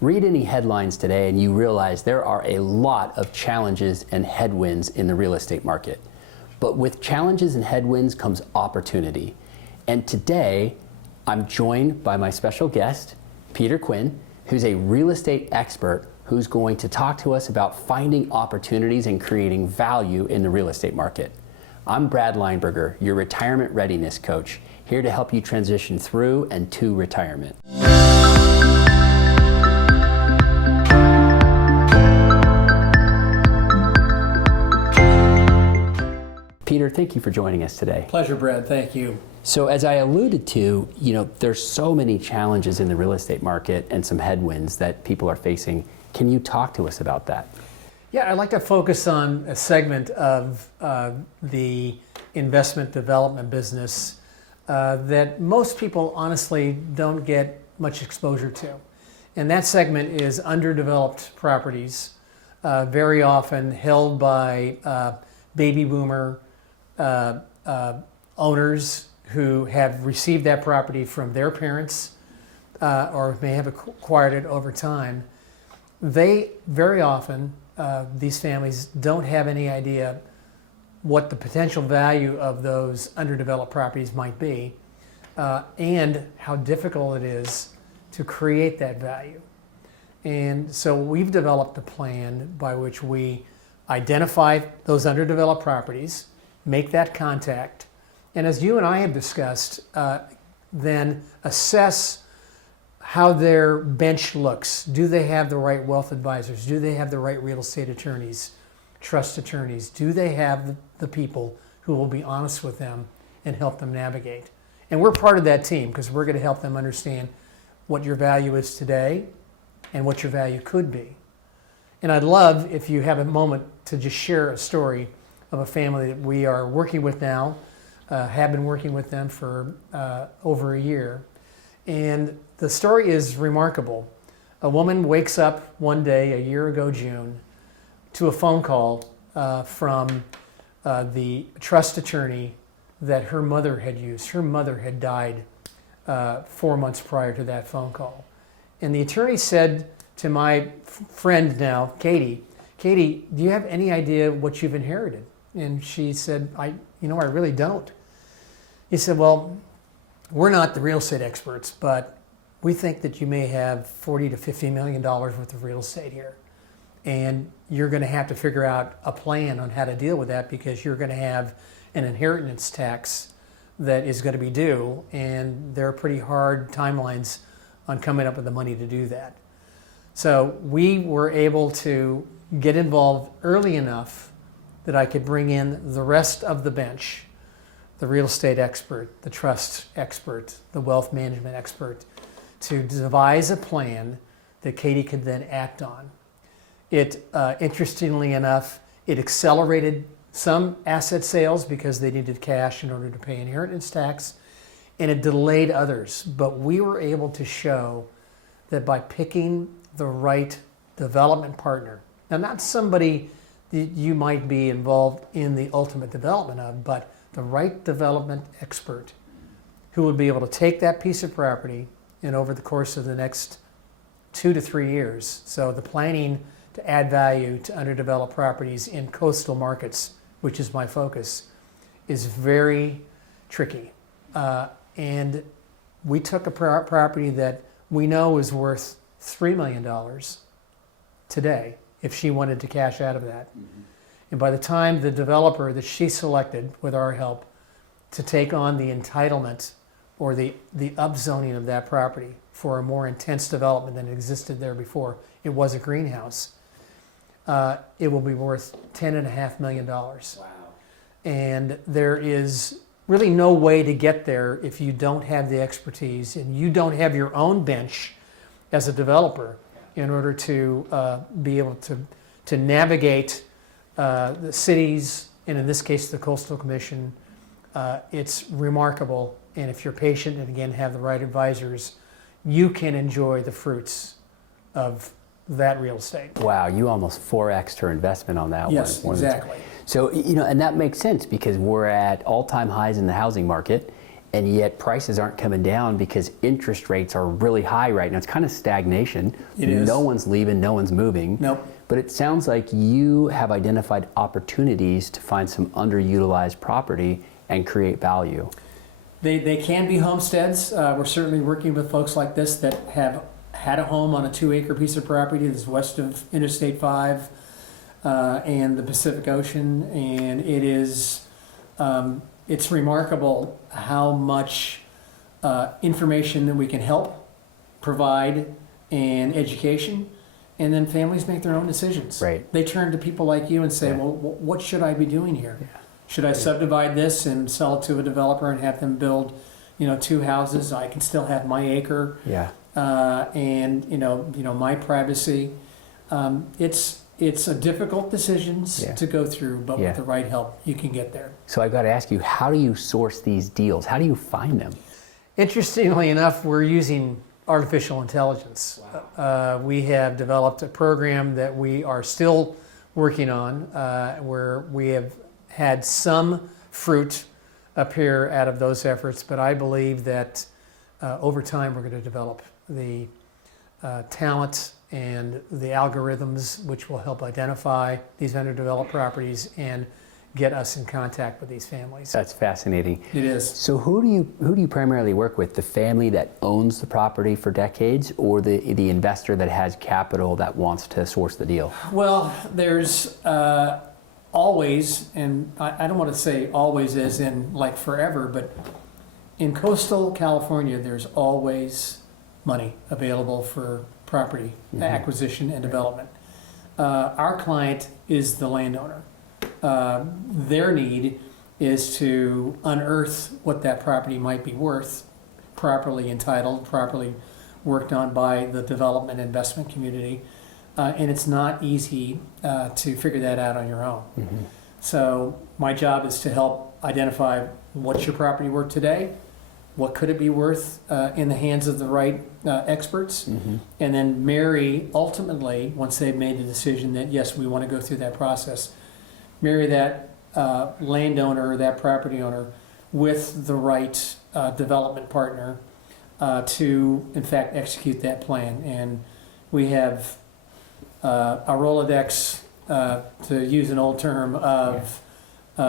Read any headlines today and you realize there are a lot of challenges and headwinds in the real estate market. But with challenges and headwinds comes opportunity. And today, I'm joined by my special guest, Peter Quinn, who's a real estate expert who's going to talk to us about finding opportunities and creating value in the real estate market. I'm Brad Lineberger, your retirement readiness coach, here to help you transition through and to retirement. Peter, thank you for joining us today. Pleasure, Brad. Thank you. So as I alluded to, there's so many challenges in the real estate market and some headwinds that people are facing. Can you talk to us about that? Yeah, I'd like to focus on a segment of the investment development business that most people honestly don't get much exposure to. And that segment is underdeveloped properties, very often held by baby boomer owners who have received that property from their parents or may have acquired it over time. They very often, these families don't have any idea what the potential value of those underdeveloped properties might be and how difficult it is to create that value. And so we've developed a plan by which we identify those underdeveloped properties, make that contact, and as you and I have discussed, then assess how their bench looks. Do they have the right wealth advisors? Do they have the right real estate attorneys, trust attorneys? Do they have the people who will be honest with them and help them navigate? And we're part of that team because we're going to help them understand what your value is today and what your value could be. And I'd love if you have a moment to just share a story of a family that we are working with now, have been working with them for over a year. And the story is remarkable. A woman wakes up one day, a year ago June, to a phone call from the trust attorney that her mother had used. Her mother had died 4 months prior to that phone call. And the attorney said to my friend now, Katie, do you have any idea what you've inherited? And she said, I really don't. He said, well, we're not the real estate experts, but we think that you may have $40 to $50 million worth of real estate here. And you're going to have to figure out a plan on how to deal with that because you're going to have an inheritance tax that is going to be due, and there are pretty hard timelines on coming up with the money to do that. So we were able to get involved early enough that I could bring in the rest of the bench, the real estate expert, the trust expert, the wealth management expert, to devise a plan that Katie could then act on. It, interestingly enough, it accelerated some asset sales because they needed cash in order to pay inheritance tax, and it delayed others. But we were able to show that by picking the right development partner, now not somebody that you might be involved in the ultimate development of, but the right development expert who would be able to take that piece of property and over the course of the next 2 to 3 years, so the planning to add value to underdeveloped properties in coastal markets, which is my focus, is very tricky. And we took a property that we know is worth $3 million today if she wanted to cash out of that. Mm-hmm. And by the time the developer that she selected with our help to take on the entitlement or the upzoning of that property for a more intense development than existed there before, it was a greenhouse, it will be worth $10.5 million. Wow. And there is really no way to get there if you don't have the expertise and you don't have your own bench as a developer in order to be able to navigate the cities, and in this case the Coastal Commission. It's remarkable, and if you're patient and again have the right advisors, you can enjoy the fruits of that real estate. Wow, you almost 4x'd her investment on that one. Yes, exactly. So, and that makes sense because we're at all-time highs in the housing market, and yet prices aren't coming down because interest rates are really high right now. It's kind of stagnation. It is. No one's leaving, no one's moving. Nope. But it sounds like you have identified opportunities to find some underutilized property and create value. They can be homesteads. We're certainly working with folks like this that have had a home on a 2-acre piece of property that's west of Interstate 5 and the Pacific Ocean, and it is it's remarkable how much information that we can help provide and education, and then families make their own decisions. Right. They turn to people like you and say, Yeah. well, what should I be doing here? Yeah. Should I subdivide this and sell it to a developer and have them build, 2 houses? I can still have my acre Yeah. and my privacy. It's a difficult decisions Yeah. to go through, but Yeah. with the right help, you can get there. So I got to ask you, how do you source these deals? How do you find them? Interestingly enough, we're using artificial intelligence. We have developed a program that we are still working on, where we have had some fruit appear out of those efforts, but I believe that over time we're going to develop the talent and the algorithms which will help identify these underdeveloped properties and get us in contact with these families. That's fascinating. It is. So who do you primarily work with? The family that owns the property for decades, or the investor that has capital that wants to source the deal? Well, there's always, and I don't want to say always as in like forever, but in coastal California, there's always money available for property acquisition and development. Our client is the landowner. Their need is to unearth what that property might be worth, properly entitled, properly worked on by the development investment community. And it's not easy to figure that out on your own. Mm-hmm. So my job is to help identify what's your property worth today, what could it be worth in the hands of the right experts, and then marry, ultimately, once they've made the decision that yes, we want to go through that process, marry that landowner or that property owner with the right development partner to, in fact, execute that plan. And we have a Rolodex, to use an old term, of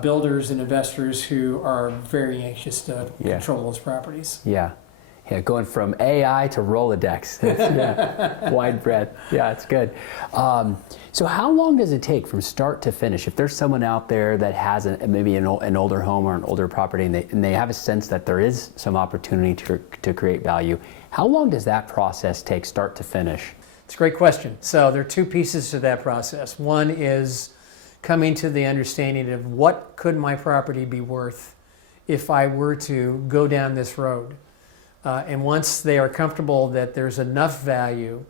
builders and investors who are very anxious to control those properties. Yeah. Yeah, going from AI to Rolodex. That's, wide breadth. Yeah, it's good. So how long does it take from start to finish? If there's someone out there that has maybe an older home or an older property and they have a sense that there is some opportunity to create value, how long does that process take start to finish? It's a great question. So there are 2 pieces to that process. One is coming to the understanding of what could my property be worth if I were to go down this road. And once they are comfortable that there's enough value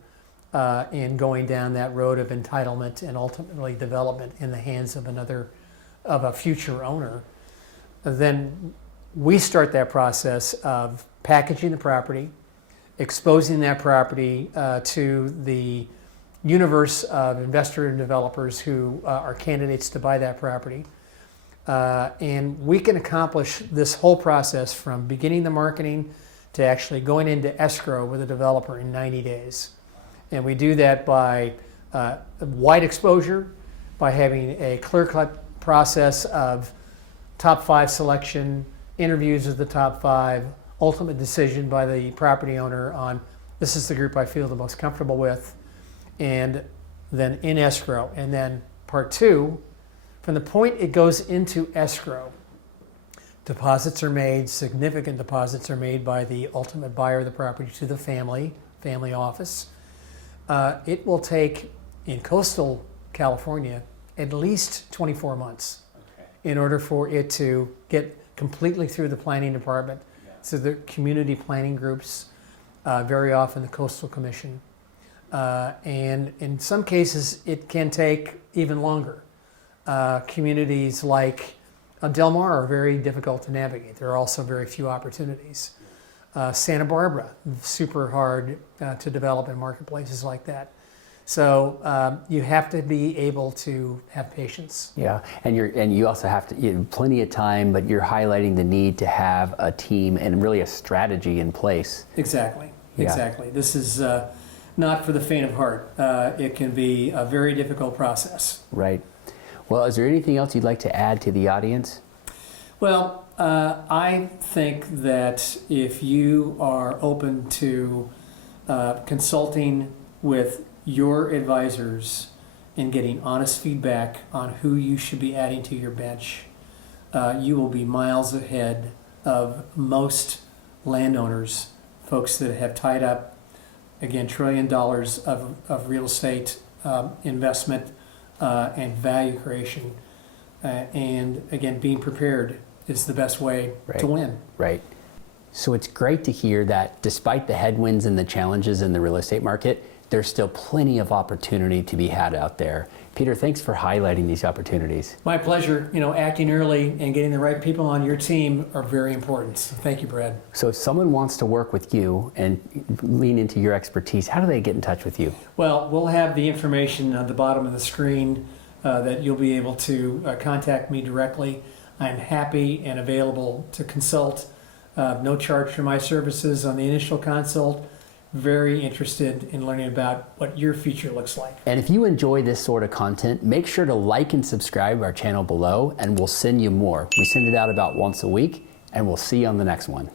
in going down that road of entitlement and ultimately development in the hands of a future owner, then we start that process of packaging the property, exposing that property to the universe of investor and developers who are candidates to buy that property. And we can accomplish this whole process from beginning the marketing to actually going into escrow with a developer in 90 days. And we do that by wide exposure, by having a clear-cut process of top 5 selection, interviews with the top 5, ultimate decision by the property owner on this is the group I feel the most comfortable with, and then in escrow. And then part 2, from the point it goes into escrow, deposits are made, significant deposits are made by the ultimate buyer of the property to the family office. It will take, in coastal California, at least 24 months in order for it to get completely through the planning department. So the community planning groups, very often the Coastal Commission. And in some cases, it can take even longer. Communities like Del Mar are very difficult to navigate. There are also very few opportunities. Santa Barbara, super hard to develop in marketplaces like that. So you have to be able to have patience. Yeah, and you also have to, plenty of time, but you're highlighting the need to have a team and really a strategy in place. Exactly. Yeah. Exactly. This is not for the faint of heart. It can be a very difficult process. Right. Well, is there anything else you'd like to add to the audience? Well, I think that if you are open to consulting with your advisors and getting honest feedback on who you should be adding to your bench, you will be miles ahead of most landowners, folks that have tied up, again, $1 trillion of real estate investment and value creation. And again, being prepared is the best way to win. Right. So it's great to hear that despite the headwinds and the challenges in the real estate market, there's still plenty of opportunity to be had out there. Peter, thanks for highlighting these opportunities. My pleasure. Acting early and getting the right people on your team are very important. So thank you, Brad. So if someone wants to work with you and lean into your expertise, how do they get in touch with you? Well, we'll have the information on the bottom of the screen that you'll be able to contact me directly. I'm happy and available to consult. No charge for my services on the initial consult. Very interested in learning about what your future looks like. And if you enjoy this sort of content, make sure to like and subscribe our channel below, and we'll send you more. We send it out about once a week, and we'll see you on the next one.